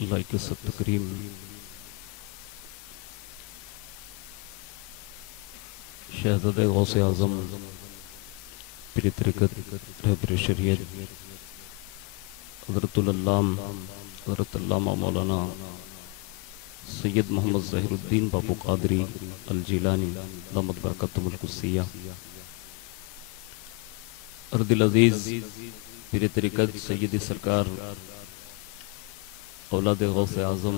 لائق ست تکریم شہزادہ غوث اعظم پیر طریقت رہبر شریعت حضرت العلام حضرت علامہ مولانا سید محمد ظہیر الدین بابو قادری الجیلانی دامت برکاتہم القدسیہ، ارد العزیز پیر طریقت سید سرکار اولاد غوث اعظم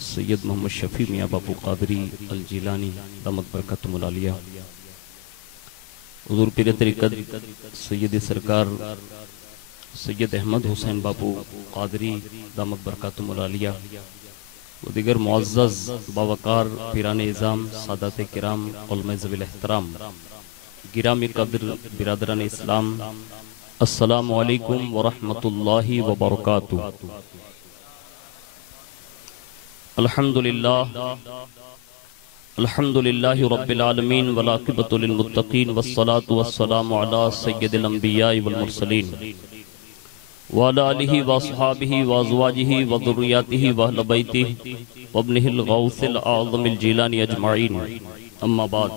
سید محمد شفیع میاں بابو قادری الجیلانی دامت برکاتہم العالیہ، حضور پیر طریقت سید سرکار سید احمد حسین بابو قادری دامت برکاتہم العالیہ و دیگر معزز باوقار پیران اعظام سادات کرام علماء ذوی الاحترام گرامی قدر برادران اسلام، السلام علیکم ورحمۃ اللہ وبرکاتہ۔ الحمدللہ رب العالمین والعاقبۃ للمتقین والصلاة والسلام علی سید الانبیاء والمرسلین وعلى آلہ واصحابہ وازواجہ وذریاتہ واہل بیتہ وابنہ الغوث الاعظم الجیلانی اجمعین، اما بعد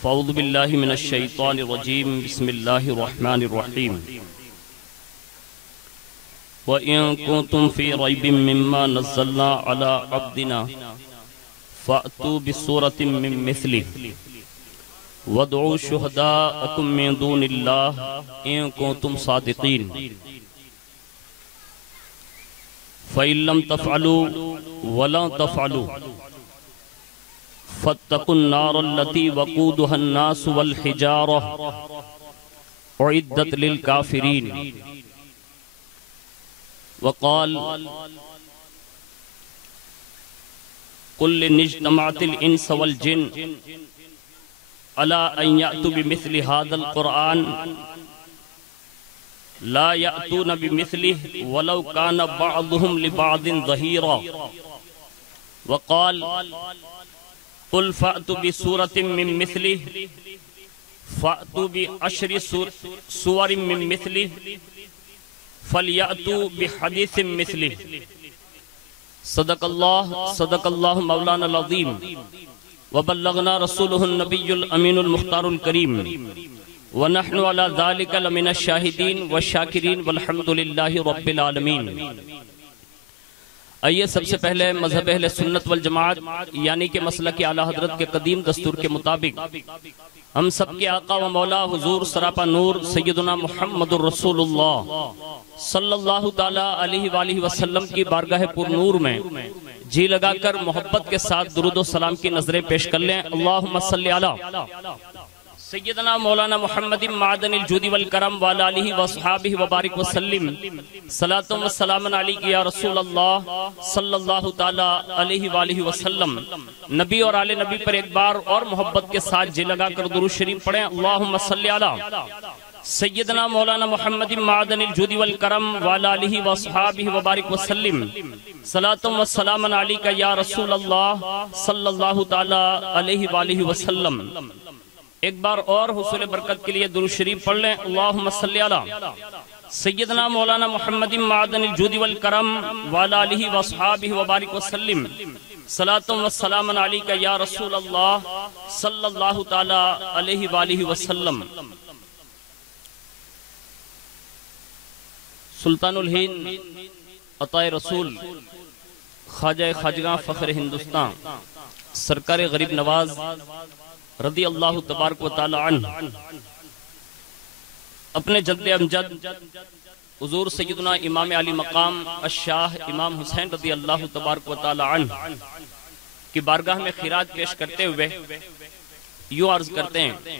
فاعوذ باللہ من الشیطان الرجیم، بسم اللہ الرحمن الرحیم۔ وَإِن كُنتُمْ فِي رَيْبٍ مِّمَّا نَزَّلْنَا عَلَىٰ عَبْدِنَا فَأْتُوا بِسُورَةٍ مِّن مِّثْلِهِ وَادْعُوا شُهَدَاءَكُم مِّن دُونِ اللَّهِ إِن كُنتُمْ صَادِقِينَ فَإِن لَّمْ تَفْعَلُوا وَلَن تَفْعَلُوا فَاتَّقُوا النَّارَ الَّتِي وَقُودُهَا النَّاسُ وَالْحِجَارَةُ أُعِدَّتْ لِلْكَافِرِينَ۔ وقال قل إن اجتمعت الإنس والجن على أن يأتوا بمثل هذا القرآن لا يأتون بمثله ولو كان بعضهم لبعض ظهيرا۔ وقال قل فأتوا بسورة من مثله فأتوا بعشر سور من مثله فَلْيَأْتُوا بِحَدِيثٍ مِّثْلِهِ۔ صدق اللہ مولانا العظیم وبلغنا رسولہ النبی الامین المختار الکریم ونحن علی ذالک لمن الشاہدین والشاکرین والحمد للہ رب العالمین۔ آئیے سب سے پہلے مذہب اہل سنت والجماعت یعنی کہ مسلک اعلیٰ حضرت کے قدیم دستور کے مطابق ہم سب کے آقا و مولا حضور سراپا نور سیدنا محمد الرسول اللہ صلی اللہ تعالیٰ علیہ وآلہ وسلم کی بارگاہ پر نور میں جی لگا کر محبت کے ساتھ درود و سلام کی نظریں پیش کر لیں۔ اللہم صلی علی سیدنا مولانا محمد معدن الجود والکرم وعلی آلہ وصحابہ وبارک وسلم، صلاۃ و سلام علیک یا رسول اللہ صلی اللہ تعالیٰ علیہ وآلہ وسلم۔ نبی اور آل نبی پر ایک بار اور محبت کے ساتھ جی لگا کر درود شریف پڑھیں۔ اللہم صلی علی سیدنا مولانا محمد معدن الجود والکرم وعلی آلہ وصحابہ وبارک وسلم، صلاۃ و سلام علیک یا رسول اللہ صلی اللہ تعالیٰ علیہ وآلہ وسلم۔ ایک بار اور حصول برکت کے لیے درود شریف پڑھ لیں۔ اللہم صلی علی سیدنا مولانا محمد معدن الجود والکرم وعلی آلہ وصحابہ وبارک وسلم، صلاۃ و سلام علیک یا رسول اللہ صلی اللہ تعالیٰ علیہ وآلہ وسلم۔ سلطان الہند عطائے رسول خواجہ خواجگاں فخر ہندوستان سرکار غریب نواز رضی اللہ تبارک و تعالی عنہ اپنے جد امجد حضور سیدنا امام علی مقام الشاہ امام حسین رضی اللہ تبارک و تعالی عنہ کی بارگاہ میں خیرات پیش کرتے ہوئے یوں عرض کرتے ہیں،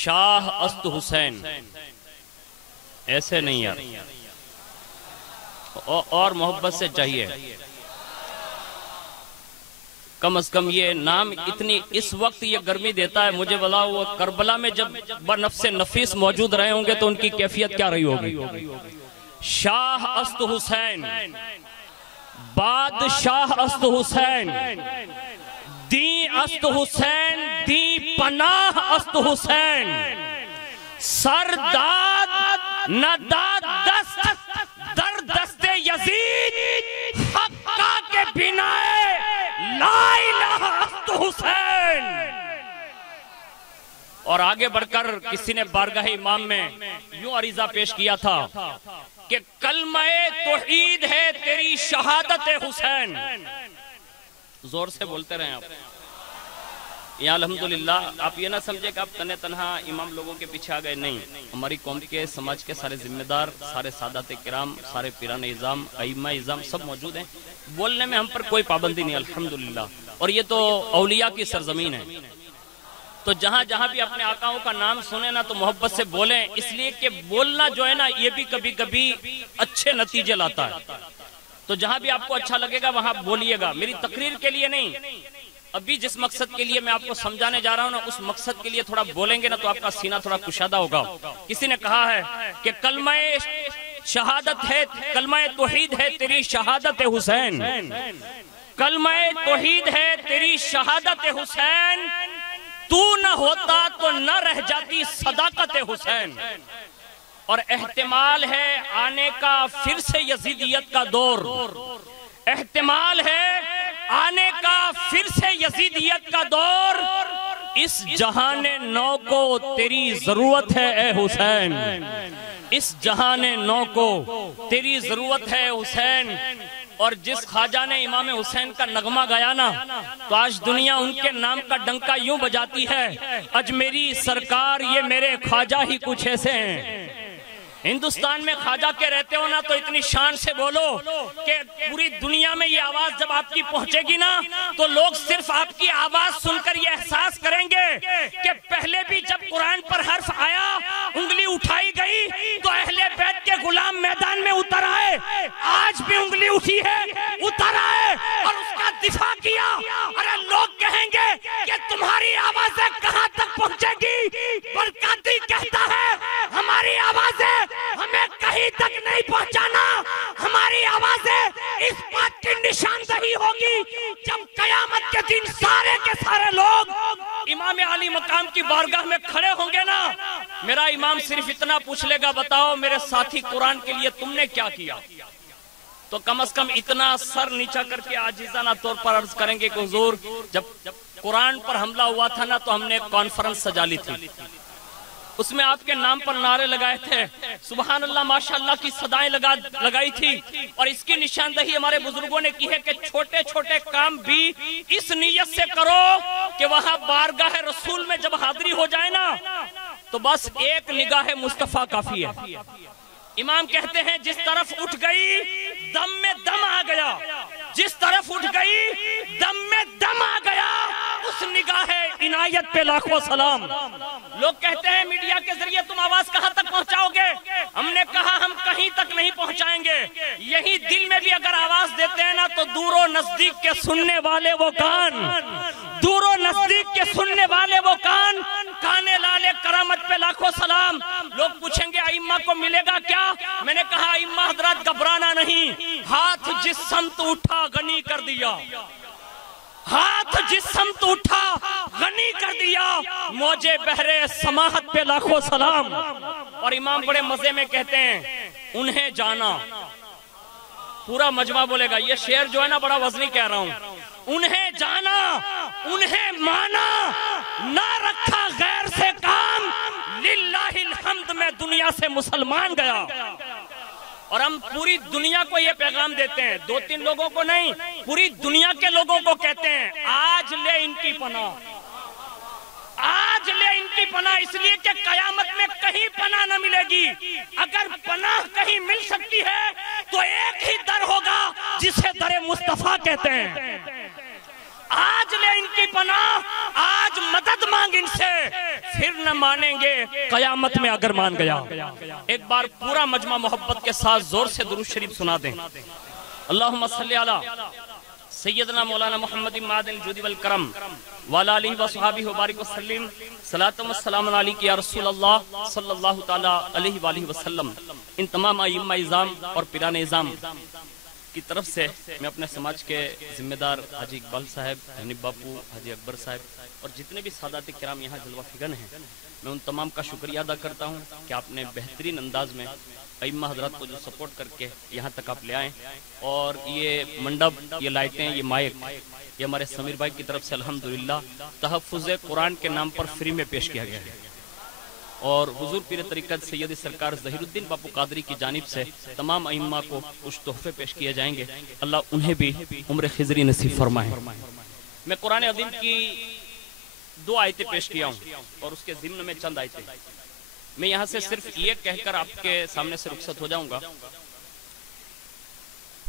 شاہ است حسین، ایسے نہیں یار، اور محبت سے چاہیے، کم از کم یہ نام اتنی اس وقت یہ گرمی دیتا ہے مجھے بلا وہ کربلا میں جب بنفس نفیس موجود رہے ہوں گے تو ان کی کیفیت کیا رہی ہوگی۔ شاہ است حسین، بادشاہ است حسین، دین است حسین، دین پناہ است حسین، سرداد نہ داد دست در دست یزید اور آگے بڑھ کر کسی نے بارگاہ امام میں یوں عریضہ پیش کیا تھا کہ کلمہ توحید ہے تیری شہادت حسین. زور سے بولتے رہیں آپ. یا الحمدللہ آپ یہ نہ سمجھے کہ آپ تنہ تنہا امام لوگوں کے پیچھے آ گئے. نہیں، ہماری قوم کے سماج کے سارے ذمہ دار، سارے سادات کرام، سارے پیران اعظام، ائمہ اعظام سب موجود ہیں. بولنے میں ہم پر کوئی پابندی نہیں الحمدللہ. اور یہ تو اولیاء کی سرزمین ہے، تو جہاں جہاں بھی اپنے آقاؤں کا نام سنیں نا تو محبت سے بولیں، اس لیے کہ بولنا جو ہے نا یہ بھی کبھی کبھی اچھے نتیجے لاتا ہے. تو جہاں بھی آپ کو اچھا لگے گا وہاں بولیے گا. میری تقریر کے لیے نہیں، ابھی جس مقصد کے لیے میں آپ کو سمجھانے جا رہا ہوں نا اس مقصد کے لیے تھوڑا بولیں گے نا تو آپ کا سینہ تھوڑا کشادہ ہوگا. کسی نے کہا ہے کہ کلمہ شہادت ہے، کلمہ توحید ہے تیری شہادت حسین. کلمہ توحید ہے تیری شہادت حسین، تو نہ ہوتا تو نہ رہ جاتی صداقت حسین. اور احتمال ہے آنے کا پھر سے یزیدیت کا دور، احتمال ہے آنے کا پھر سے یزیدیت کا دور. اس جہان نو کو تیری ضرورت ہے اے حسین، اس جہان نو کو تیری ضرورت ہے حسین. اور جس خواجہ نے امام حسین کا نغمہ گایا نا تو آج دنیا ان کے نام کا ڈنکا یوں بجاتی ہے، اجمیری سرکار یہ میرے خواجہ ہی کچھ ایسے ہیں. ہندوستان میں خواجہ کے رہتے ہو نا تو اتنی شان سے بولو کہ پوری دنیا میں یہ آواز جب آپ کی پہنچے گی نا تو لوگ صرف آپ کی آواز سن کر یہ احساس کریں گے کہ پہلے بھی جب قرآن پر حرف آیا انگلی اٹھائی گئی تو اہل بیت کے غلام میدان میں اتر آئے. آج بھی انگلی اٹھی ہے، اتر آئے اور اس کا دفاع کیا. ارے لوگ کہیں گے کہ تمہاری آوازیں کہاں تک پہنچے گی؟ برکاتی کہتا ہے ہماری آوازیں ہمیں کہیں تک نہیں پہنچانا. ہماری آوازیں اس بات کی نشاندہی ہوگی جب قیامت کے دن سارے کے سارے لوگ امام علی مقام کی بارگاہ میں کھڑے ہوں گے نا. میرا امام صرف اتنا پوچھ لے گا بتاؤ میرے ساتھی قرآن کے لیے تم نے کیا کیا؟ تو کم از کم اتنا سر نیچا کر کے عاجزانہ طور پر عرض کریں گے کہ حضور جب قرآن پر حملہ ہوا تھا نا تو ہم نے کانفرنس سجا لی تھی، اس میں آپ کے نام پر نعرے لگائے تھے، سبحان اللہ ماشاءاللہ کی صدائیں لگائی تھی. اور اس کی نشاندہی ہمارے بزرگوں نے کی ہے کہ چھوٹے چھوٹے کام بھی اس نیت سے کرو کہ وہاں بارگاہ رسول میں جب حاضری ہو جائے نا تو بس ایک نگاہ مصطفیٰ کافی ہے. امام کہتے ہیں جس طرف اٹھ گئی دم میں دم آ گیا، جس طرف اٹھ گئی دم میں دم آ گیا، اس نگاہ عنایت پہ لاکھوں سلام. لوگ کہتے ہیں میڈیا کے ذریعے تم آواز کہاں تک پہنچاؤ گے؟ ہم نے کہا ہم کہیں تک نہیں پہنچائیں گے. یہی دل میں بھی اگر آواز دیتے ہیں نا تو دور و نزدیک کے سننے والے وہ کان، دور و نزدیک کے سننے والے وہ کان، کانے لالے کرامت پہ لاکھوں سلام. لوگ پوچھیں گے ائمہ کو ملے گا کیا؟ میں نے کہا ائمہ حضرات گھبرانا نہیں، ہاتھ جس سمت اٹھا غنی کر دیا، ہاتھ جس سمت اٹھا غنی کر دیا. موجے بحرے سماحت پہ لاکھوں سلام. اور امام بڑے مزے میں کہتے ہیں انہیں جانا، پورا مجمع بولے گا، یہ شعر جو ہے نا بڑا وزنی کہہ رہا ہوں. انہیں جانا، انہیں مانا، نہ رکھا غیر سے کام، للہ الحمد میں دنیا سے مسلمان گیا. اور ہم پوری دنیا کو یہ پیغام دیتے ہیں، دو تین لوگوں کو نہیں، پوری دنیا کے لوگوں کو کہتے ہیں آج لے ان کی پناہ، آج لے ان کی پناہ. اس لیے کہ قیامت میں کہیں پناہ نہ ملے گی. اگر پناہ کہیں مل سکتی ہے تو ایک ہی در ہوگا جسے در مصطفیٰ کہتے ہیں. آج لے ان کی پناہ، آج مدد مانگ ان سے، پھر نہ مانیں گے قیامت میں اگر مان گیا. ایک بار پورا مجمع محبت کے ساتھ زور سے درود شریف سنا دیں. اللہم صلی علی سیدنا مولانا محمد معدن الجود والکرم وعلی آلہ وصحابہ وبارک وسلم. صلاۃ و سلام علیک یا رسول اللہ صلی اللہ تعالی علیہ وآلہ وسلم. ان تمام ائمہ اعظام اور پیران اعظام کی طرف سے میں اپنے سماج کے ذمہ دار حاجی اقبال صاحب، حنیف باپو، حاجی اکبر صاحب اور جتنے بھی سادات کرام یہاں جلوہ فگن ہیں، میں ان تمام کا شکریہ ادا کرتا ہوں کہ آپ نے بہترین انداز میں ائمہ حضرات کو جو سپورٹ کر کے یہاں تک آپ لے آئیں، اور یہ منڈپ، یہ لائٹیں، یہ مائک، یہ ہمارے سمیر بھائی کی طرف سے الحمدللہ تحفظ قرآن کے نام پر فری میں پیش کیا گیا ہے، اور حضور پیر طریقت سید سرکار ظہیر الدین باپو قادری کی جانب سے تمام ائمہ کو کچھ تحفے پیش کیے جائیں گے، اللہ انہیں بھی عمر خضری نصیب فرمائے۔ میں قرآن عظیم کی 2 آیتیں پیش کیا ہوں اور اس کے ضمن میں چند آیتیں، میں یہاں سے صرف یہ کہہ کر آپ کے سامنے سے رخصت ہو جاؤں گا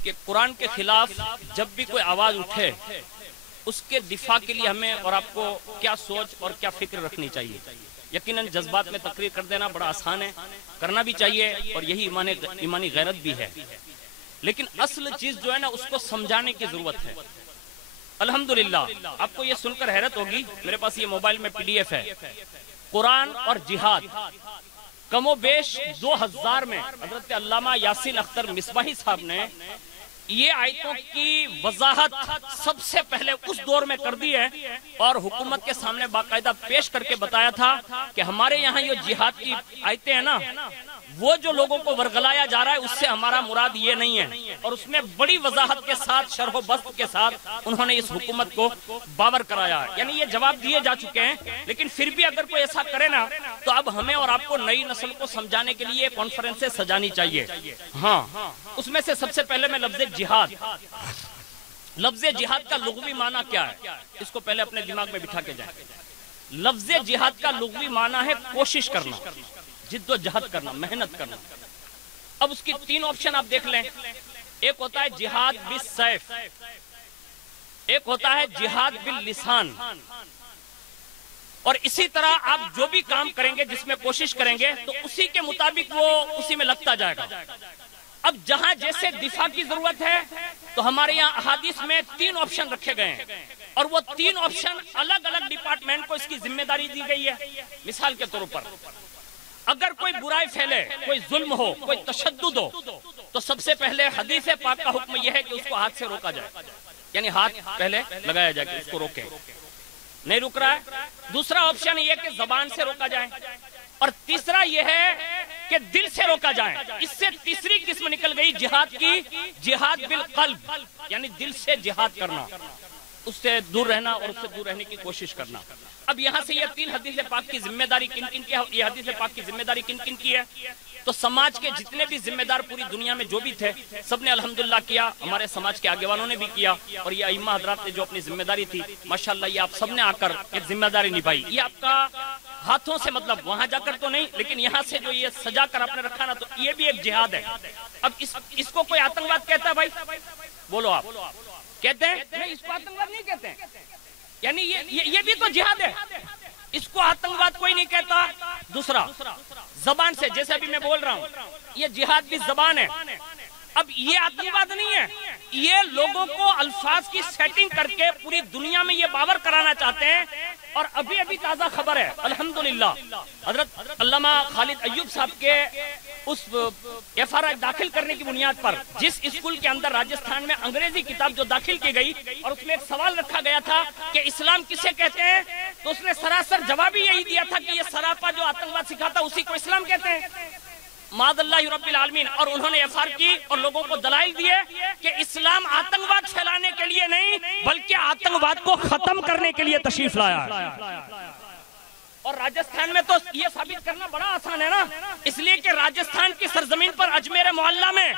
کہ قرآن کے خلاف جب بھی کوئی آواز اٹھے اس کے دفاع کے لیے ہمیں اور آپ کو کیا سوچ اور کیا فکر رکھنی چاہیے۔ یقیناً جذبات میں تقریر کر دینا بڑا آسان ہے، کرنا بھی چاہیے، اور یہی ایمانی غیرت بھی ہے، لیکن اصل چیز جو ہے نا اس کو سمجھانے کی ضرورت ہے۔ الحمدللہ آپ کو یہ سن کر حیرت ہوگی، میرے پاس یہ موبائل میں PDF ہے، قرآن اور جہاد کم و بیش 2000 میں حضرت علامہ یاسین اختر مصباحی صاحب نے یہ آیتوں کی وضاحت سب سے پہلے اس دور میں کر دی ہے، اور حکومت کے سامنے باقاعدہ پیش کر کے بتایا تھا کہ ہمارے یہاں یہ جہاد کی آیتیں ہیں نا، وہ جو لوگوں کو ورگلایا جا رہا ہے اس سے ہمارا مراد یہ نہیں ہے، اور اس میں بڑی وضاحت کے ساتھ شرح و بسط کے ساتھ انہوں نے اس حکومت کو باور کرایا ہے۔ یعنی یہ جواب دیے جا چکے ہیں، لیکن پھر بھی اگر کوئی ایسا کرے نا تو اب ہمیں اور آپ کو نئی نسل کو سمجھانے کے لیے کانفرنسیں سجانی چاہیے۔ ہاں، اس میں سے سب سے پہلے میں لفظ جہاد کا لغوی معنی کیا ہے اس کو پہلے اپنے دماغ میں بٹھا کے جائیں۔ لفظ جہاد کا لغوی معنی ہے کوشش کرنا، جد و جہد کرنا، محنت کرنا۔ اب اس کی 3 آپشن آپ دیکھ لیں، ایک ہوتا ہے جہاد بالسیف، ایک ہوتا ہے جہاد باللسان، اور اسی طرح آپ جو بھی کام کریں گے جس میں کوشش کریں گے تو اسی کے مطابق وہ اسی میں لگتا جائے گا۔ اب جہاں جیسے دفاع کی ضرورت ہے تو ہمارے یہاں احادیث میں 3 آپشن رکھے گئے ہیں، اور وہ 3 آپشن الگ الگ ڈپارٹمنٹ کو اس کی ذمہ داری دی گئی ہے۔ مثال کے طور پر اگر کوئی برائی پھیلے، کوئی ظلم ہو، کوئی تشدد ہو، تو سب سے پہلے حدیث پاک کا حکم یہ ہے کہ اس کو ہاتھ سے روکا جائے، یعنی ہاتھ پہلے لگایا جائے کہ اس کو روکے، نہیں رک رہا ہے۔ دوسرا آپشن یہ کہ زبان سے روکا جائے، اور تیسرا یہ ہے کہ دل سے روکا جائے۔ اس سے تیسری قسم نکل گئی جہاد کی، جہاد بالقلب، یعنی دل سے جہاد کرنا، اس سے دور رہنا اور اس سے دور رہنے کی کوشش کرنا۔ اب یہاں سے یہ 3 حدیث پاک کی ذمہ داری کن کن کی ہے، یہ حدیث پاک کی ذمہ داری کن کن کی ہے؟ تو سماج کے جتنے بھی ذمہ دار پوری دنیا میں جو بھی تھے سب نے الحمدللہ کیا، ہمارے سماج کے آگیوانوں نے بھی کیا، اور یہ ائمہ حضرات نے جو اپنی ذمہ داری تھی ماشاءاللہ یہ آپ سب نے آ کر ایک ذمہ داری نبھائی۔ یہ آپ کا ہاتھوں سے مطلب وہاں جا کر تو نہیں، لیکن یہاں سے جو یہ سجا کر آپ نے رکھا نا تو یہ بھی ایک جہاد ہے۔ اب اس کو کوئی آتنکواد کہتا ہے بھائی؟ بولو آپ کہتے ہیں؟ نہیں، اس کو آتنکواد نہیں کہتے ہیں، یعنی یہ بھی تو جہاد ہے، اس کو آتنکواد کوئی نہیں کہتا۔ دوسرا زبان سے، جیسے ابھی میں بول رہا ہوں، یہ جہاد بھی زبان ہے۔ اب یہ آتنکواد نہیں ہے، یہ لوگوں کو الفاظ کی سیٹنگ کر کے پوری دنیا میں یہ باور کرانا چاہتے ہیں۔ اور ابھی ابھی تازہ خبر ہے الحمدللہ، حضرت علامہ خالد ایوب صاحب کے اس FRI داخل کرنے کی بنیاد پر جس اسکول کے اندر راجستھان میں انگریزی کتاب جو داخل کی گئی، اور اس میں ایک سوال رکھا گیا تھا کہ اسلام کسے کہتے ہیں، تو اس نے سراسر جواب ہی یہی دیا تھا کہ یہ سراپا جو آتنکواد سکھاتا اسی کو اسلام کہتے ہیں، معاذ اللہ رب العالمین۔ اور انہوں نے FR کی اور لوگوں کو دلائل دیے کہ اسلام آتنکواد پھیلانے کے لیے نہیں بلکہ آتنکواد کو ختم کرنے کے لیے تشریف لایا ہے۔ اور راجستھان میں تو یہ ثابت کرنا بڑا آسان ہے نا، اس لیے کہ راجستھان کی سرزمین پر اجمیر معلیٰ میں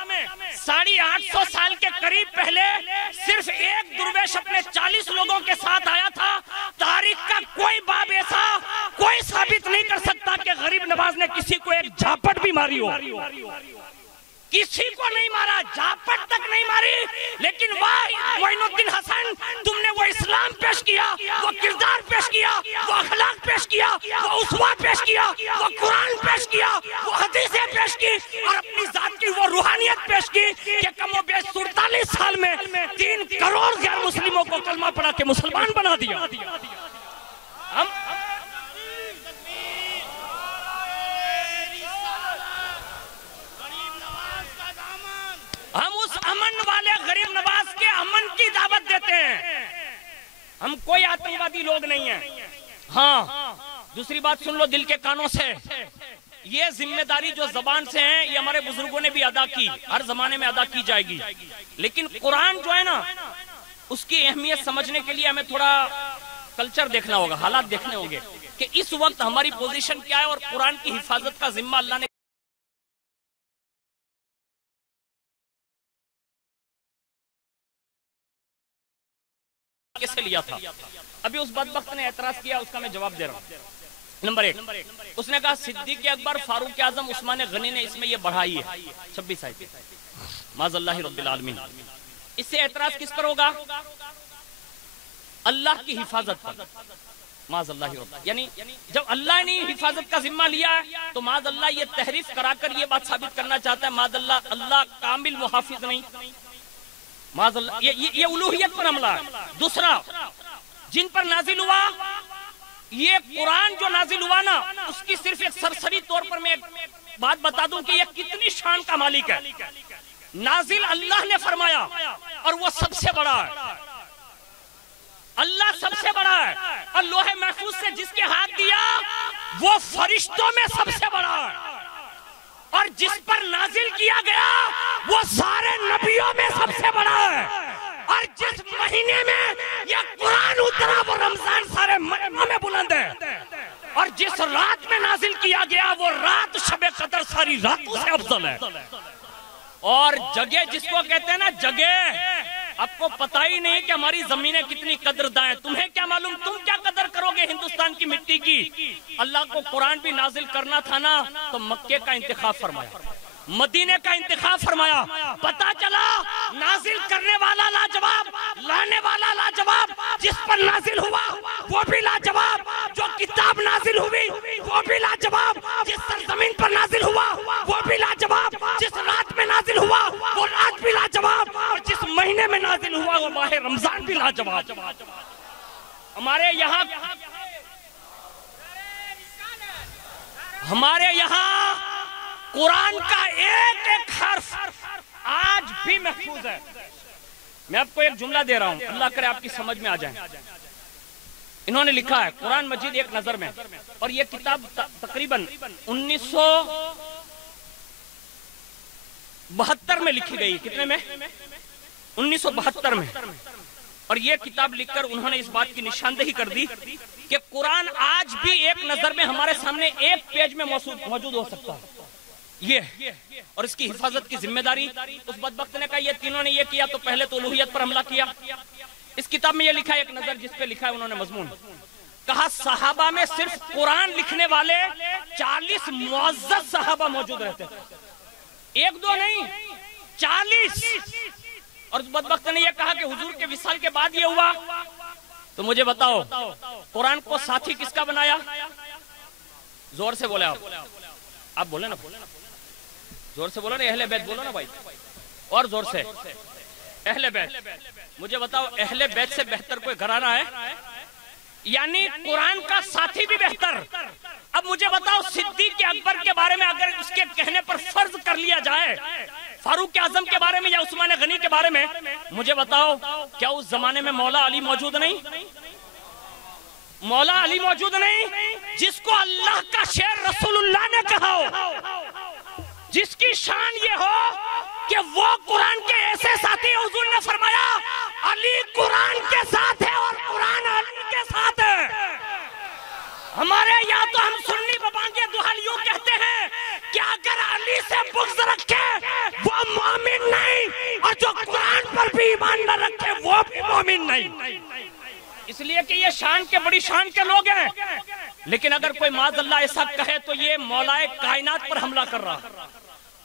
850 سال کے قریب پہلے صرف ایک درویش اپنے 40 لوگوں کے ساتھ آیا تھا۔ تاریخ کا کوئی باب ایسا کوئی ثابت نہیں کر سکتا کہ غریب نواز نے کسی کو ایک جھاپٹ بھی ماری ہو، کسی کو نہیں مارا، جھاپٹ تک نہیں ماری، لیکن معین الدین حسن تم نے وہ اسلام پیش کیا، وہ کردار پیش کیا، وہ اخلاق پیش کیا، وہ اسوہ پیش کیا، وہ قرآن پیش کیا، وہ حدیثیں پیش کی، اور اپنی ذات کی وہ روحانیت پیش کی کہ کم و بیش 47 سال میں 3 کروڑ غیر مسلموں کو کلمہ پڑھا کے مسلمان بنا دیا۔ ہم اس امن والے غریب نواز کے امن کی دعوت دیتے ہیں، ہم کوئی آتنکوادی لوگ نہیں ہیں۔ ہاں، دوسری بات سن لو دل کے کانوں سے، یہ ذمہ داری جو زبان سے ہیں یہ ہمارے بزرگوں نے بھی ادا کی، ہر زمانے میں ادا کی جائے گی، لیکن قرآن جو ہے نا اس کی اہمیت سمجھنے کے لیے ہمیں تھوڑا کلچر دیکھنا ہوگا، حالات دیکھنے ہوں گے کہ اس وقت ہماری پوزیشن کیا ہے اور قرآن کی حفاظت کا ذمہ اللہ نے کیسے لیا تھا۔ ابھی اس بدبخت نے اعتراض کیا، اس کا میں جواب دے رہا ہوں۔ نمبر 1 اس نے کہا صدیق اکبر، فاروق اعظم، عثمان غنی نے اس میں یہ بڑھائی ہے 26 آیت، معاذ اللہ رب العالمین۔ اس سے اعتراض کس پر ہوگا؟ اللہ کی حفاظت پر، معاذ اللہ رب، یعنی جب اللہ نے حفاظت کا ذمہ لیا ہے تو معاذ اللہ یہ تحریف کرا کر یہ بات ثابت کرنا چاہتا ہے معاذ اللہ اللہ کامل محافظ نہیں، معاذ اللہ یہ الوہیت پر حملہ ہے۔ دوسرا، جن پر نازل ہوا یہ قرآن جو نازل ہوا نا اس کی صرف ایک سرسری طور پر میں ایک بات بتا دوں کہ یہ کتنی شان کا مالک ہے۔ نازل اللہ نے فرمایا اور وہ سب سے بڑا ہے، اللہ سب سے بڑا ہے، اور لوح محفوظ سے جس کے ہاتھ دیا وہ فرشتوں میں سب سے بڑا ہے، اور جس پر نازل کیا گیا وہ سارے نبیوں میں سب سے بڑا ہے، اور جس مہینے میں یہ قرآن اترا وہ رمضان سارے مہینوں میں بلند ہے، اور جس رات میں نازل کیا گیا وہ رات شب قدر ساری راتوں سے افضل ہے۔ اور جگہ جس کو کہتے ہیں نا جگہ، آپ کو پتہ ہی نہیں کہ ہماری زمینیں کتنی قدرداں ہیں، تمہیں کیا معلوم تم کیا قدر کرو گے ہندوستان کی مٹی کی۔ اللہ کو قرآن بھی نازل کرنا تھا نا تو مکے کا انتخاب فرمایا، مدینے کا انتخاب فرمایا، پتا چلا نازل کرنے والا لاجواب، لانے والا لاجواب، جس پر نازل ہوا وہ بھی لاجواب، جو کتاب نازل ہوئی وہ بھی لاجواب، جس سرزمین پر نازل ہوا وہ بھی لاجواب، جس رات میں نازل ہوا وہ رات بھی لاجواب، اور جس مہینے میں نازل ہوا وہ ماہ رمضان بھی لاجواب۔ ہمارے یہاں قرآن کا ایک ایک حرف آج بھی محفوظ ہے۔ میں آپ کو ایک جملہ دے رہا ہوں، اللہ کرے آپ کی سمجھ میں آ جائیں۔ انہوں نے لکھا ہے قرآن مجید ایک نظر میں، اور یہ کتاب تقریباً 1972 میں لکھی گئی، کتنے میں؟ 1972 میں، اور یہ کتاب لکھ کر انہوں نے اس بات کی نشاندہی کر دی کہ قرآن آج بھی ایک نظر میں ہمارے سامنے ایک پیج میں موجود ہو سکتا ہے، یہ اور اس کی حفاظت کی ذمہ داری اس بدبخت نے کہا یہ تینوں نے یہ کیا تو پہلے تو الوہیت پر حملہ کیا۔ اس کتاب میں یہ لکھا ہے، ایک نظر جس پہ لکھا ہے انہوں نے مضمون، کہا صحابہ میں صرف قرآن لکھنے والے 40 معزز صحابہ موجود رہتے تھے، ایک دو نہیں 40۔ اور اس بدبخت نے یہ کہا کہ حضور کے وصال کے بعد یہ ہوا، تو مجھے بتاؤ قرآن کو ساتھی کس کا بنایا؟ زور سے بولے آپ بولے نا، زور سے بولو نا، اہل بیت بولو نا بھائی، اور زور سے اہل بیت۔ مجھے بتاؤ اہل بیت سے بہتر کوئی گھرانہ ہے؟ یعنی قرآن کا ساتھی بھی بہتر۔ اب مجھے بتاؤ صدیق اکبر کے بارے میں اگر اس کے کہنے پر فرض کر لیا جائے، فاروق اعظم کے بارے میں یا عثمان غنی کے بارے میں، مجھے بتاؤ کیا اس زمانے میں مولا علی موجود نہیں؟ مولا علی موجود نہیں، جس کو اللہ کا شعر رسول اللہ نے کہا ہو، جس کی شان یہ ہو کہ وہ قرآن کے ایسے ساتھی، حضور نے فرمایا علی قرآن کے ساتھ ہے اور قرآن علی کے ساتھ ہے۔ ہمارے یہاں تو ہم سنی ببانگے دوحل یوں کہتے ہیں کہ اگر علی سے بغض رکھے وہ مومن نہیں، اور جو قرآن پر بھی ایمان نہ رکھے وہ بھی مومن نہیں، اس لیے کہ یہ شان کے بڑی شان کے لوگ ہیں۔ لیکن اگر کوئی معاذ اللہ ایسا کہے تو یہ مولا کائنات پر حملہ کر رہا۔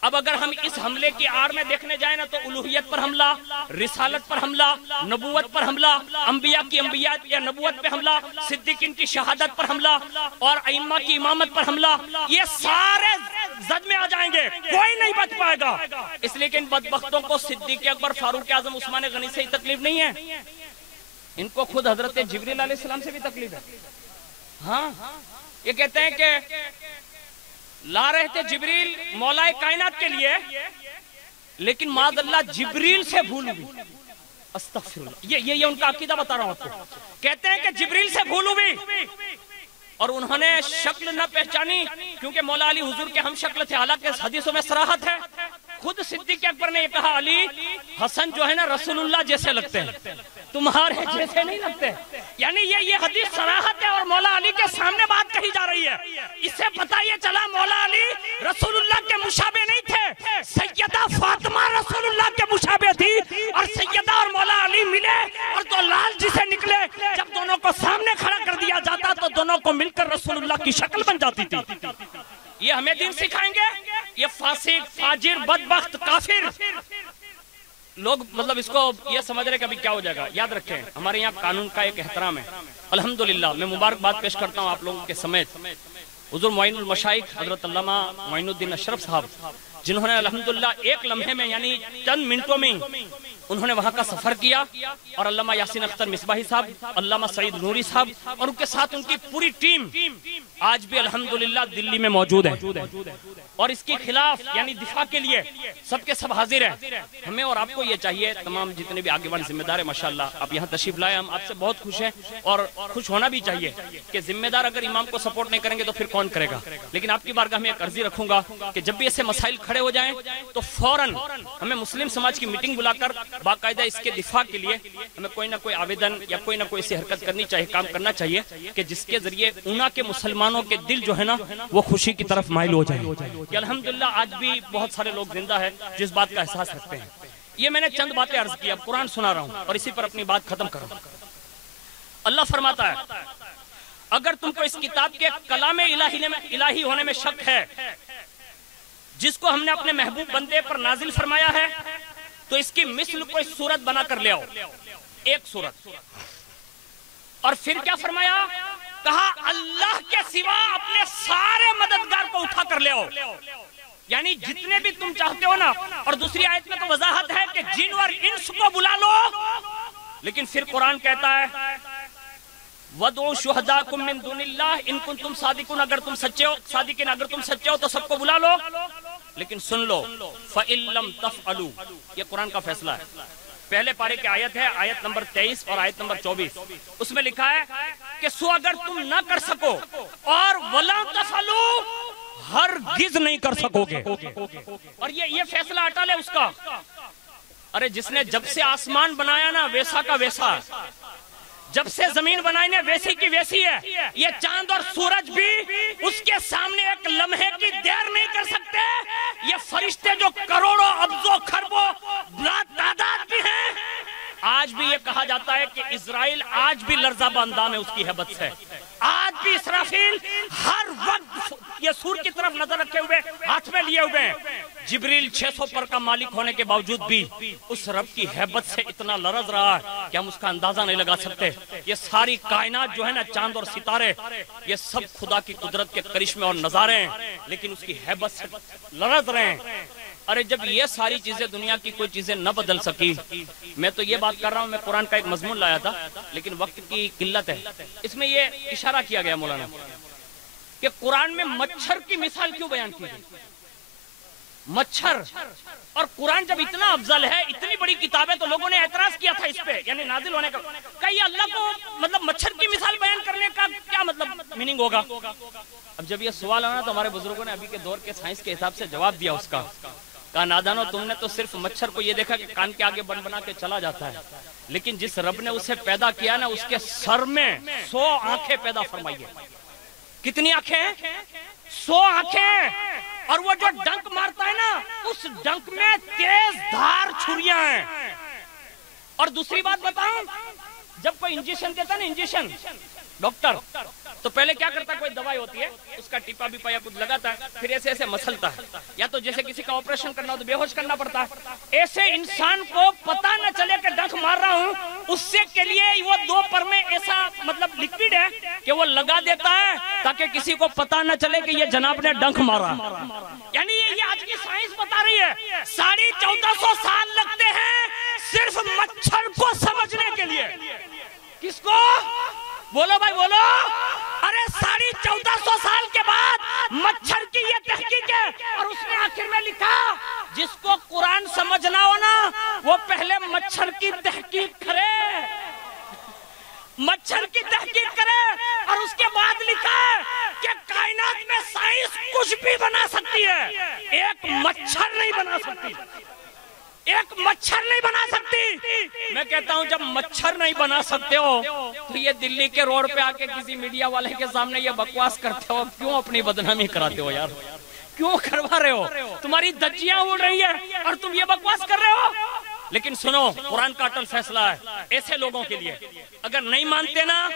اب اگر ہم اس حملے کی آڑ میں دیکھنے جائیں نا تو الوہیت پر حملہ، رسالت پر حملہ، نبوت پر حملہ، انبیاء کی انبیاء یا نبوت پہ حملہ، صدیقین کی شہادت پر حملہ، اور ائمہ کی امامت پر حملہ، یہ سارے زد میں آ جائیں گے، کوئی نہیں بچ پائے گا۔ اس لیے کہ ان بدبختوں کو صدیق اکبر، فاروق اعظم، عثمان غنی سے ہی تکلیف نہیں ہے، ان کو خود حضرت جبریل علیہ السلام سے بھی تکلیف ہے۔ ہاں یہ کہتے ہیں کہ لا رہے تھے جبریل مولا کائنات کے لیے، لیکن معاذ اللہ جبریل سے بھول ہوئی، استغفر اللہ، یہ ان کا عقیدہ بتا رہا ہوں آپ کو۔ کہتے ہیں کہ جبریل سے بھول ہوئی اور انہوں نے شکل نہ پہچانی کیونکہ مولا علی حضور کے ہم شکل تھے، حالانکہ حدیثوں میں صراحت ہے، خود صدیق اکبر نے یہ کہا علی حسن جو ہے نا رسول اللہ جیسے لگتے ہیں، تمہارے جیسے نہیں لگتے. یعنی یہ حدیث صراحت ہے اور مولا علی کے سامنے بات کہی جا رہی ہے. اس سے پتہ یہ چلا مولا علی رسول اللہ کے مشابہ نہیں تھے، سیدہ فاطمہ رسول اللہ کے مشابہ تھی، اور سیدہ اور مولا علی ملے اور دو لال جسے نکلے، جب دونوں کو سامنے کھڑا کر دیا جاتا تو دونوں کو مل کر رسول اللہ کی شکل بن جاتی تھی. یہ ہمیں دین سکھائیں گے. یہ فاسق، فاجر، بدبخت، کافر لوگ مطلب اس کو یہ سمجھ رہے کہ ابھی کیا ہو جائے گا. یاد رکھیں ہمارے یہاں قانون کا ایک احترام ہے الحمدللہ. میں مبارکباد پیش کرتا ہوں آپ لوگوں کے سمیت حضور معین المشائخ حضرت علامہ معین الدین اشرف صاحب، جنہوں نے الحمدللہ ایک لمحے میں یعنی چند منٹوں میں انہوں نے وہاں کا سفر کیا، اور علامہ یاسین اختر مصباحی صاحب، علامہ سعید نوری صاحب اور ان کے ساتھ ان کی پوری ٹیم آج بھی الحمدللہ دلی میں موجود ہے، اور اس کے خلاف یعنی دفاع کے لیے سب کے سب حاضر ہیں. ہمیں اور آپ کو یہ چاہیے، تمام جتنے بھی آگے بڑھ ذمہ دار ہیں ماشاءاللہ آپ یہاں تشریف لائے، ہم آپ سے بہت خوش ہیں اور خوش ہونا بھی چاہیے کہ ذمہ دار اگر امام کو سپورٹ نہیں کریں گے تو پھر کون کرے گا. لیکن آپ کی بارگاہ میں ایک عرضی رکھوں گا کہ جب بھی ایسے مسائل کھڑے ہو جائیں تو فوراً ہمیں مسلم سماج کی میٹنگ بلا کر باقاعدہ اس کے دفاع کے لیے ہمیں کوئی نہ کوئی آویدن یا کوئی نہ کوئی ایسی حرکت کرنی چاہیے، کام کرنا چاہیے کہ جس کے ذریعے اونا کے مسلمانوں کے دل جو ہے نا وہ خوشی کی طرف مائل ہو جائیں. کہ الحمدللہ آج بھی بہت سارے لوگ زندہ ہیں جس بات کا احساس رکھتے ہیں. یہ میں نے چند باتیں عرض کی، اب قرآن سنا رہا ہوں اور اسی پر اپنی بات ختم کروں. اللہ فرماتا ہے اگر تم کو اس کتاب کے کلام الہی ہونے میں شک ہے، جس کو ہم نے اپنے محبوب بندے پر نازل فرمایا ہے، تو اس کی مثل کوئی صورت بنا کر لے آؤ، ایک صورت. اور پھر کیا فرمایا؟ کہا اللہ کے سوا اپنے سارے مددگار کو اٹھا کر لے آؤ، یعنی جتنے بھی تم چاہتے ہو نا. اور دوسری آیت میں تو وضاحت ہے کہ جن اور انس کو بلا لو، لیکن پھر قرآن کہتا ہے وَدْعُوا شُهَدَاءَكُم مِّن دُونِ اللَّهِ إِن كُنتُمْ صَادِقِينَ، اگر تم سچے ہو تو سب کو بلا لو. لیکن سن لو فَإِن لَّمْ تَفْعَلُوا، یہ قرآن کا فیصلہ ہے. پہلے پارے کی آیت ہے، آیت نمبر 23 اور آیت نمبر 24. اس میں لکھا ہے کہ سو اگر تم نہ کر سکو اور وَلَا تَفْعَلُوا، ہرگز نہیں کر سکو گے. اور یہ فیصلہ اٹل ہے اس کا. ارے جس نے جب سے آسمان بنایا نا ویسا کا ویسا، جب سے زمین بنائی نے ویسی کی ویسی ہے. یہ چاند اور سورج بھی اس کے سامنے ایک لمحے کی دیر نہیں کر سکتے. یہ فرشتے جو کروڑوں ابزوں خربوں بلا تعداد بھی ہیں، آج بھی یہ کہا جاتا ہے کہ اسرائیل آج بھی لرزہ باندام ہے اس کی ہیبت سے. آج بھی اسرافیل ہر وقت یہ سور کی طرف نظر رکھے ہوئے ہاتھ میں لیے ہوئے ہیں. جبریل 600 پر کا مالک ہونے کے باوجود بھی اس رب کی ہیبت سے اتنا لرز رہا ہے کہ ہم اس کا اندازہ نہیں لگا سکتے. یہ ساری کائنات جو ہے نا، چاند اور ستارے، یہ سب خدا کی قدرت کے کرشمے اور نظارے ہیں، لیکن اس کی ہیبت سے لرز رہے ہیں. ارے جب یہ ساری چیزیں دنیا کی کوئی چیزیں نہ بدل سکی، میں تو یہ بات کر رہا ہوں، میں قرآن کا ایک مضمون لایا تھا لیکن وقت کی قلت ہے. اس میں یہ اشارہ کیا گیا مولانا کہ قرآن میں مچھر کی مثال کیوں بیان کی گئی. مچھر، اور قرآن جب اتنا افضل ہے، اتنی بڑی کتاب ہے، تو لوگوں نے اعتراض کیا تھا اس پہ یعنی نازل ہونے کا، کہ یہ اللہ کو مطلب مچھر کی مثال بیان کرنے کا کیا مطلب میننگ ہوگا. اب جب یہ سوال آنا تو ہمارے بزرگوں نے ابھی کے دور کے سائنس کے حساب سے جواب دیا اس کا. کہا نادانو، تم نے تو صرف مچھر کو یہ دیکھا کہ کان کے آگے بنا کے چلا جاتا ہے، لیکن جس رب نے اسے پیدا کیا نا، اس کے سر میں 100 آنکھیں پیدا فرمائی ہے. کتنی آنکھیں؟ 100 آنکھیں. اور وہ جو ڈنک مارتا ہے نا، اس ڈنک میں تیز دھار چھریاں ہیں. اور دوسری بات بتاؤں، جب کوئی انجیکشن دیتا ہے نا، انجیکشن ڈاکٹر، تو پہلے کیا کرتا ہے، کوئی دوائی ہوتی ہے اس کا ٹیپا بھی یا کچھ لگاتا ہے، پھر ایسے ایسے مسلتا ہے. یا تو جیسے کسی کا آپریشن کرنا ہو تو بے ہوش کرنا پڑتا ہے. ایسے انسان کو پتہ نہ چلے کہ ڈنک مار رہا ہوں، اس سے کے لیے وہ 2 پر میں ایسا مطلب لکوڈ ہے کہ وہ لگا دیتا ہے تاکہ کسی کو پتہ نہ چلے کہ یہ جناب نے ڈنک مارا. یعنی یہ آج کی سائنس بتا رہی ہے 1450 سال لگتے ہیں صرف مچھر کو سمجھنے کے لیے. کس کو؟ بولو بھائی بولو. ارے 1450 سال کے بعد مچھر کی یہ تحقیق ہے. اور اس نے آخر میں لکھا جس کو قرآن سمجھنا ہو نا، وہ پہلے مچھر کی تحقیق کرے. مچھر کی تحقیق کرے اور اس کے بعد لکھا کہ کائنات میں سائنس کچھ بھی بنا سکتی ہے، ایک مچھر نہیں بنا سکتی، ایک مچھر نہیں بنا سکتی۔ میں کہتا ہوں جب مچھر نہیں بنا سکتے ہو تو یہ دلی کے روڈ پہ آ کے کسی میڈیا والے کے سامنے یہ بکواس کرتے ہو، کیوں اپنی بدنامی کراتے ہو یار؟ کیوں کروا رہے ہو؟ تمہاری دجیاں اڑ رہی ہیں اور تم یہ بکواس کر رہے ہو۔ لیکن سنو، قرآن کا اٹل فیصلہ ہے ایسے لوگوں کے لیے، اگر نہیں مانتے نا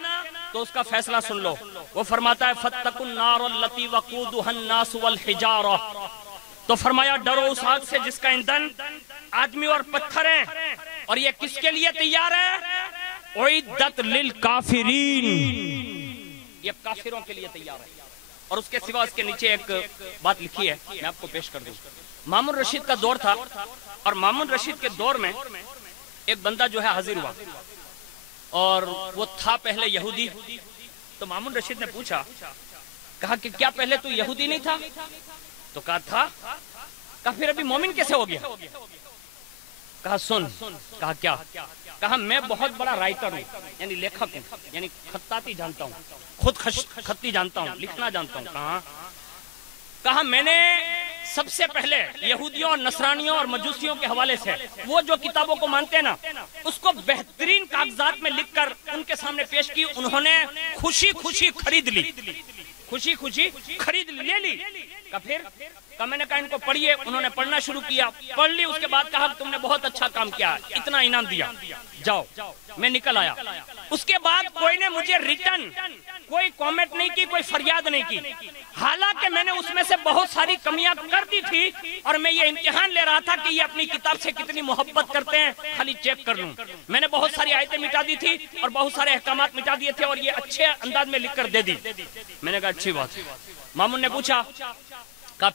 تو اس کا فیصلہ سن لو۔ وہ فرماتا ہے فَاتَّقُوا النَّارَ الَّتِي وَقُودُهَا النَّاسُ وَالْحِجَارَةُ، تو فرمایا ڈرو اس آگ سے جس کا ایندھن آدمی اور پتھر ہیں، اور یہ کس کے لیے تیار ہے؟ اعدت للکافرین، یہ کافروں کے لیے تیار ہے۔ اور اس کے سوا اس کے نیچے ایک بات لکھی ہے، میں آپ کو پیش کر دوں۔ مامون رشید کا دور تھا، اور مامون رشید کے دور میں ایک بندہ جو ہے حاضر ہوا، اور وہ تھا پہلے یہودی۔ تو مامون رشید نے پوچھا، کہا کہ کیا پہلے تو یہودی نہیں تھا؟ تو کہا تھا۔ کہا پھر ابھی مومن کیسے ہو گیا؟ کہا سن۔ کہا کیا؟ کہا میں بہت بڑا رائٹر ہوں، یعنی لیکھک ہوں، یعنی خطاطی جانتا ہوں، خود خطی جانتا ہوں، لکھنا جانتا ہوں۔ کہا میں نے سب سے پہلے یہودیوں اور نصرانیوں اور مجوسیوں کے حوالے سے وہ جو کتابوں کو مانتے ہیں نا، اس کو بہترین کاغذات میں لکھ کر ان کے سامنے پیش کی، انہوں نے خوشی خوشی خرید لی، خوشی خوشی خرید لے لی۔ پھر میں نے کہا ان کو پڑھیے، انہوں نے پڑھنا شروع کیا، پڑھ لی۔ اس کے بعد کہا تم نے بہت اچھا کام کیا، اتنا انعام دیا، جاؤ۔ میں نکل آیا۔ اس کے بعد کوئی نے مجھے ریٹن کوئی کامنٹ نہیں کی، کوئی فریاد نہیں کی، حالانکہ میں نے اس میں سے بہت ساری کمیاں کر دی تھی، اور میں یہ امتحان لے رہا تھا کہ یہ اپنی کتاب سے کتنی محبت کرتے ہیں، خالی چیک کر لوں۔ میں نے بہت ساری آیتیں مٹا دی تھی اور بہت سارے احکامات مٹا دیے تھے، اور یہ اچھے انداز میں لکھ کر دے دی۔ میں نے کہا اچھی بات۔ مامون نے پوچھا، کہا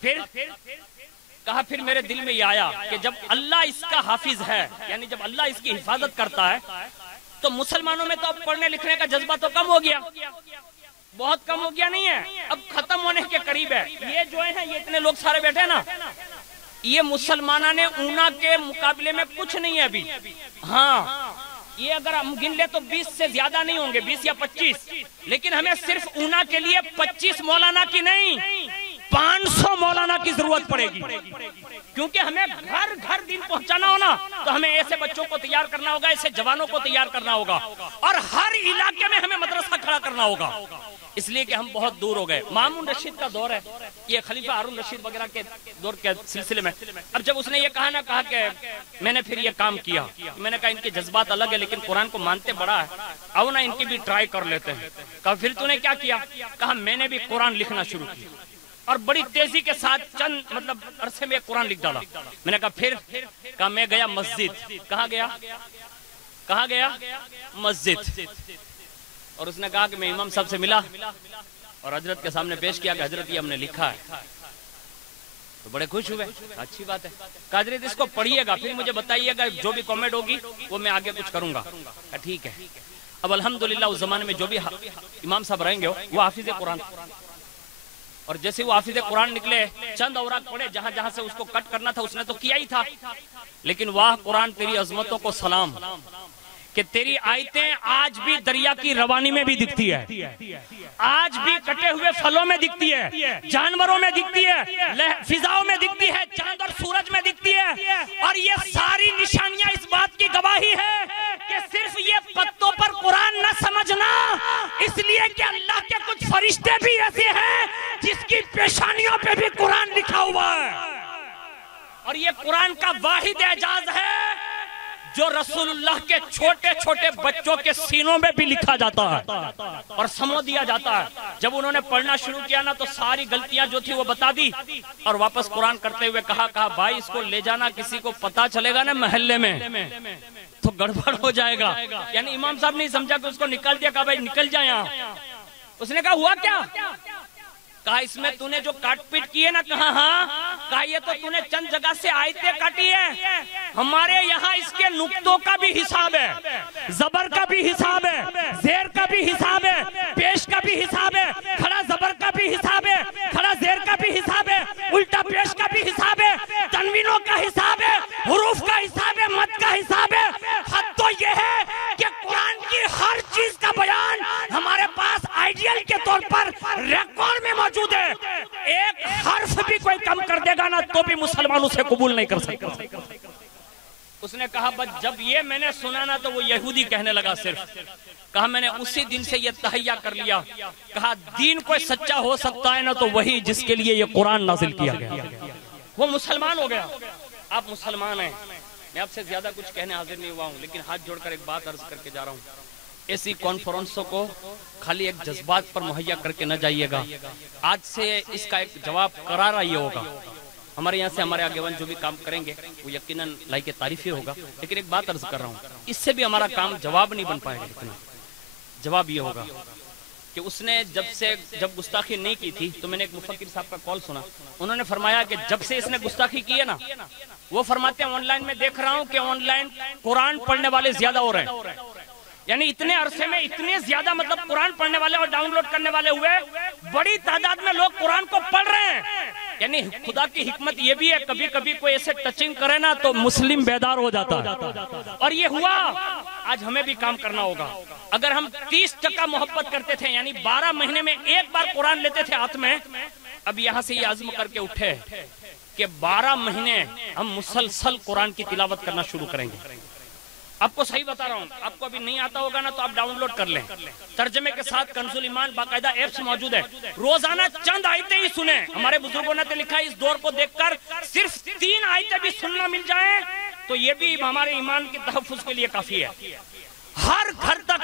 پھر میرے دل میں یہ آیا کہ جب اللہ اس کا حافظ ہے، یعنی جب اللہ اس کی حفاظت کرتا ہے، تو مسلمانوں میں تو اب پڑھنے لکھنے کا جذبہ تو کم ہو گیا، بہت کم ہو گیا نہیں ہے، اب ختم ہونے کے قریب ہے۔ یہ جو ہے یہ اتنے لوگ سارے بیٹھے نا، یہ مسلمانوں نے اونا کے مقابلے میں کچھ نہیں ہے ابھی۔ ہاں یہ اگر ہم گن لے تو 20 سے زیادہ نہیں ہوں گے، 20 یا 25، لیکن ہمیں صرف اونا کے لیے 25 مولانا کی نہیں 500 مولانا کی ضرورت پڑے گی، کیونکہ ہمیں گھر گھر دین پہنچانا ہونا تو ہمیں ایسے بچوں کو تیار کرنا ہوگا، ایسے جوانوں کو تیار کرنا ہوگا، اور ہر علاقے میں ہمیں مدرسہ کھڑا کرنا ہوگا، اس لیے کہ ہم بہت دور ہو گئے۔ مامون رشید کا دور ہے، یہ خلیفہ ہارون رشید وغیرہ کے دور کے سلسلے میں۔ اب جب اس نے یہ کہا کہ میں نے پھر یہ کام کیا، میں نے کہا ان کے جذبات الگ ہے لیکن قرآن کو مانتے بڑا ہے، آؤ نا ان کی بھی ٹرائی کر لیتے ہیں۔ کہا پھر تو نے کیا کیا؟ کہا میں نے بھی قرآن لکھنا شروع کیا، اور بڑی تیزی کے ساتھ چند عرصے میں قرآن لکھ ڈالا۔ میں نے کہا پھر؟ کہا میں گیا مسجد۔ کہاں گیا؟ مسجد۔ اور اس نے کہا کہ میں امام صاحب سے ملا اور حضرت کے سامنے پیش کیا کہ حضرت یہ ہم نے لکھا ہے، تو بڑے خوش ہوئے، اچھی بات ہے۔ کہا حضرت اس کو پڑھیے گا، پھر مجھے بتائیے گا، جو بھی کامنٹ ہوگی وہ میں آگے کچھ کروں گا۔ کہا ٹھیک ہے۔ اب الحمدللہ اس زمانے میں جو بھی امام صاحب رہیں گے وہ حافظ قرآن، اور جیسے وہ حافظ قرآن نکلے، چند اوراق پڑھے، جہاں جہاں سے اس کو کٹ کرنا تھا اس نے تو کیا ہی تھا، لیکن واہ قرآن تیری عظمتوں کو سلام کہ تیری آیتیں آج بھی دریا کی روانی میں بھی دکھتی ہے، آج بھی کٹے ہوئے پھلوں میں دکھتی ہے، جانوروں میں دکھتی ہے، فضاؤں میں دکھتی ہے، چاند اور سورج میں دکھتی ہے، اور یہ ساری نشانیاں اس بات کی گواہی ہے کہ صرف یہ پتوں پر قرآن نہ سمجھنا، اس لیے کہ اللہ کے کچھ فرشتے بھی ایسے ہیں جس کی پیشانیوں پہ بھی قرآن لکھا ہوا ہے، اور یہ قرآن کا واحد اعجاز ہے جو رسول اللہ کے چھوٹے چھوٹے بچوں کے سینوں میں بھی لکھا جاتا ہے اور سمو دیا جاتا ہے۔ جب انہوں نے پڑھنا شروع کیا نا تو ساری غلطیاں جو تھی وہ بتا دی، اور واپس قرآن کرتے ہوئے کہا بھائی اس کو لے جانا، کسی کو پتا چلے گا نا محلے میں تو گڑبڑ ہو جائے گا۔ یعنی امام صاحب نہیں سمجھا کہ اس کو نکل دیا، کہا بھائی نکل جا یہاں۔ اس نے کہا ہوا کیا؟ کہا اس میں تو نے جو کاٹ پیٹ کی ہے نا، کہا ہاں، کہا یہ تو تو نے چند جگہ سے آیتیں کاٹی ہے، ہمارے یہاں اس کے نقطوں کا بھی حساب ہے، زبر کا بھی حساب ہے، زیر کا بھی حساب ہے، پیش کا بھی حساب ہے، کھڑا زبر کا بھی حساب ہے، کھڑا زیر کا بھی حساب ہے، الٹا پیش کا بھی حساب ہے، تنوینوں کا حساب ہے، حروف کا حساب ہے، مد کا حساب ہے۔ حد تو یہ ہے کہ قرآن کی ہر چیز کا مسلمان اسے قبول نہیں کر سکتا۔ اس نے کہا بس جب یہ میں نے سنا نا تو وہ یہودی کہنے لگا صرف، کہا میں نے اسی دن سے یہ تہیہ کر لیا، کہا دین کوئی سچا ہو سکتا ہے نا تو وہی جس کے لیے یہ قرآن نازل کیا گیا۔ وہ مسلمان ہو گیا۔ آپ مسلمان ہیں، میں آپ سے زیادہ کچھ کہنے حاضر نہیں ہوا ہوں، لیکن ہاتھ جوڑ کر ایک بات عرض کر کے جا رہا ہوں، ایسی کانفرنسوں کو خالی ایک جذبات پر مہیا کر کے نہ جائیے گا۔ آج سے اس کا ایک جواب قرارا یہ ہوگا، ہمارے یہاں سے ہمارے آگے جو بھی کام کریں گے وہ یقیناً لائق تعریف ہی ہوگا، لیکن ایک بات عرض کر رہا ہوں، اس سے بھی ہمارا کام جواب نہیں بن پائے گا۔ اتنا جواب یہ ہوگا کہ اس نے جب گستاخی نہیں کی تھی تو میں نے ایک مفکر صاحب کا کال سنا، انہوں نے فرمایا کہ جب سے اس نے گستاخی کی ہے نا، وہ فرماتے ہیں آن لائن میں دیکھ رہا ہوں کہ آن لائن قرآن پڑھنے والے زیادہ ہو رہے ہیں، یعنی اتنے عرصے میں اتنے زیادہ مطلب قرآن پڑھنے والے اور ڈاؤن لوڈ کرنے والے ہوئے، بڑی تعداد میں لوگ قرآن کو پڑھ رہے ہیں۔ یعنی خدا کی حکمت یہ بھی ہے، کبھی کبھی کوئی ایسے ٹچنگ کرے نا تو مسلم بیدار ہو جاتا ہے، اور یہ ہوا۔ آج ہمیں بھی کام کرنا ہوگا۔ اگر ہم 30% محبت کرتے تھے، یعنی 12 مہینے میں ایک بار قرآن لیتے تھے ہاتھ میں، اب یہاں سے یہ عزم کر کے اٹھے کہ 12 مہینے ہم مسلسل قرآن کی تلاوت کرنا شروع کریں گے۔ آپ کو صحیح بتا رہا ہوں، آپ کو ابھی نہیں آتا ہوگا نا تو آپ ڈاؤن لوڈ کر لیں، ترجمے کے ساتھ کنز الایمان باقاعدہ ایپس موجود ہے، روزانہ چند آیتیں ہی سنیں۔ ہمارے بزرگوں نے لکھا ہے اس دور کو دیکھ کر صرف 3 آیتیں بھی سننا مل جائیں تو یہ بھی ہمارے ایمان کے تحفظ کے لیے کافی ہے۔ ہر گھر تک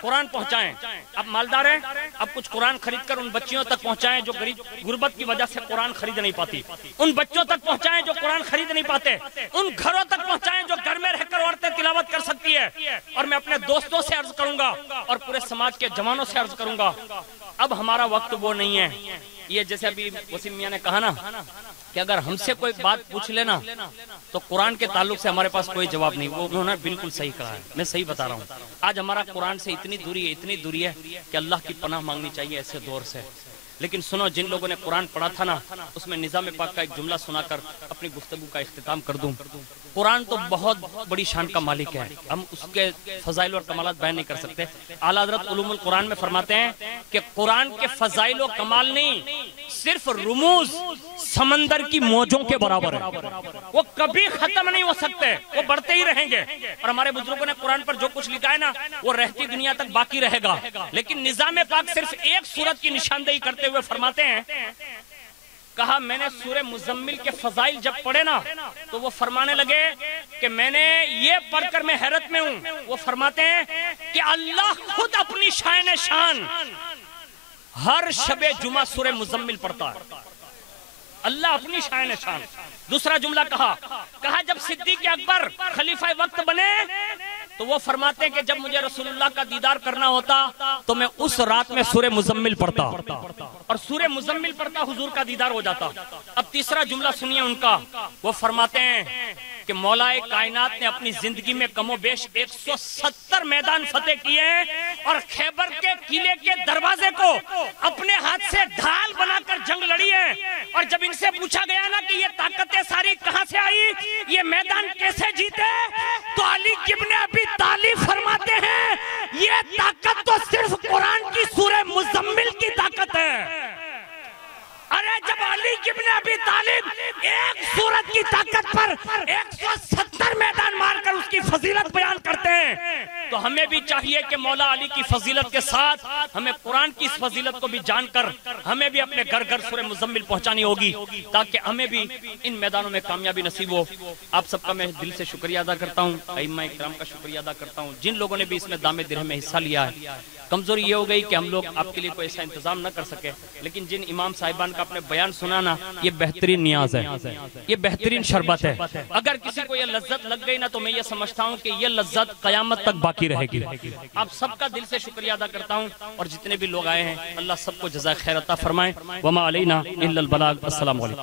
قرآن پہنچائیں۔ اب مالدار ہیں، اب کچھ قرآن خرید کر ان بچیوں تک پہنچائیں جو غربت کی وجہ سے قرآن خرید نہیں پاتی، ان بچوں تک پہنچائیں جو قرآن خرید نہیں پاتے، ان گھروں تک پہنچائیں جو گھر میں رہ کر عورتیں تلاوت کر سکتی ہے۔ اور میں اپنے دوستوں سے عرض کروں گا اور پورے سماج کے جوانوں سے عرض کروں گا، اب ہمارا وقت وہ نہیں ہے۔ یہ جیسے ابھی وسیم میاں نے کہا نا کہ اگر ہم سے کوئی بات پوچھ لینا تو قرآن کے تعلق سے ہمارے پاس کوئی جواب نہیں، وہ انہوں نے بالکل صحیح کہا ہے، میں صحیح بتا رہا ہوں۔ آج ہمارا قرآن سے اتنی دوری ہے کہ اللہ کی پناہ مانگنی چاہیے ایسے دور سے۔ لیکن سنو، جن لوگوں نے قرآن پڑھا تھا نا، اس میں نظام پاک کا ایک جملہ سنا کر اپنی گفتگو کا اختتام کر دوں۔ قرآن تو بہت بڑی شان کا مالک ہے، ہم اس کے فضائل اور کمالات بیان نہیں کر سکتے۔ اعلیٰ حضرت علوم القرآن میں فرماتے ہیں کہ قرآن کے فضائل و کمال نہیں، صرف رموز سمندر کی موجوں کے برابر ہے، وہ کبھی ختم نہیں ہو سکتے، وہ بڑھتے ہی رہیں گے۔ اور ہمارے بزرگوں نے قرآن پر جو کچھ لکھا ہے نا وہ رہتی دنیا تک باقی رہے گا۔ لیکن نظام پاک صرف ایک سورت کی نشاندہی کرتے ہوئے فرماتے ہیں، کہا میں نے سورہ مزمل کے فضائل جب پڑھے نا تو وہ فرمانے لگے کہ میں نے یہ پڑھ کر میں حیرت میں ہوں۔ وہ فرماتے ہیں کہ اللہ خود اپنی شان ہر شب جمعہ سورہ مزمل پڑھتا ہے، اللہ اپنی شان۔ دوسرا جملہ کہا جب صدیق اکبر خلیفہ وقت بنے تو وہ فرماتے ہیں کہ جب مجھے رسول اللہ کا دیدار کرنا ہوتا تو میں اس رات میں سورہ مزمل پڑھتا، اور سورہ مزمل پڑھتا حضور کا دیدار ہو جاتا۔ اب تیسرا جملہ سنیے ان کا، وہ فرماتے ہیں کہ مولا کائنات نے اپنی زندگی میں کم و بیش 170 میدان فتح کیے ہیں، اور خیبر کے قلعے کے دروازے کو اپنے ہاتھ سے ڈھال بنا کر جنگ لڑی ہے۔ اور جب ان سے پوچھا گیا نا کہ یہ طاقتیں ساری کہاں سے آئی، یہ میدان کیسے جیتے، تو علی ابن ابی طالب فرماتے ہیں یہ طاقت تو صرف قرآن کی سورہ مزمل کی طاقت ہے۔ ارے جب علی ابن ابی طالب ایک سورت کی طاقت پر 170 میدان مار کر اس کی فضیلت بیان کرتے ہیں تو ہمیں بھی چاہیے کہ مولا علی کی فضیلت کے ساتھ ہمیں قرآن کی اس فضیلت کو بھی جان کر ہمیں بھی اپنے گھر گھر سورہ مزمل پہنچانی ہوگی، تاکہ ہمیں بھی ان میدانوں میں کامیابی نصیب ہو۔ آپ سب کا میں دل سے شکریہ ادا کرتا ہوں، ائمہ اکرام کا شکریہ ادا کرتا ہوں، جن لوگوں نے بھی اس میں دام درہم میں حصہ لیا ہے۔ کمزوری یہ ہو گئی کہ ہم لوگ آپ کے لیے کوئی ایسا انتظام نہ کر سکے، لیکن جن امام صاحبان کا اپنے بیان سنانا یہ بہترین نیاز ہے، یہ بہترین شربت ہے۔ اگر کسی کو یہ لذت لگ گئی نا تو میں یہ سمجھتا ہوں کہ یہ لذت قیامت تک باقی رہے گی۔ آپ سب کا دل سے شکریہ ادا کرتا ہوں، اور جتنے بھی لوگ آئے ہیں اللہ سب کو جزائے خیر عطا فرمائے۔ وما علینا الا البلاغ۔ السلام علیکم۔